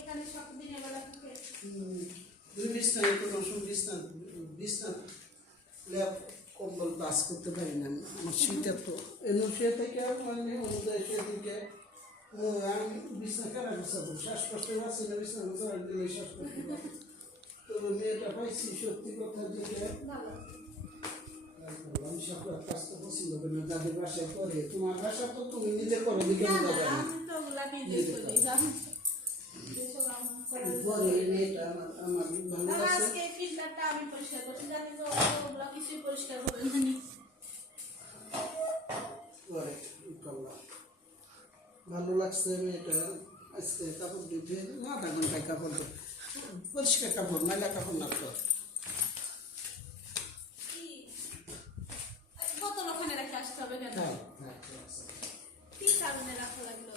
এখানে সব দিনের বেলা থেকে তুমি বিছনা কোনো সময় বিছনা ল্যাপ কম্বল বাস করতে পারি না আমি। আমার শীতে তো এমন শুয়ে থেকে মানে অনুদয় শুয়ে থেকে আমি বিছনা কেনা বসাবো শ্বাসকষ্টের আছে না বিছনা বসা দিলে শ্বাসকষ্ট পাবো। তো মেয়েটা পাইছি সত্যি কথা যেটা ভালো আমি সকল কাজ তো পছন্দ করি না যাদের বাসায় করে। তোমার বাসা তো তুমি নিজে করো দিকে না, মজা না, পাই আমি তো ওগুলা নিজে করি, জানো? যেসব আমার করা পরে মেয়েটা আমার ভালো আর লাগছে। আজকে ফিল্টারটা আমি পরিষ্কার করছি, জানি যে ওগুলা কিছুই পরিষ্কার হবে না। পরে করলাম ভালো লাগছে মেয়েটা আজকে কাপড় দিতে আধা ঘন্টায় কাপড় দেবো পরিষ্কার কাপড় ময়লা কাপড় না তো বোতল ওখানে রেখে আসতে হবে কেন? তাই কি কারণে রাখা লাগলো?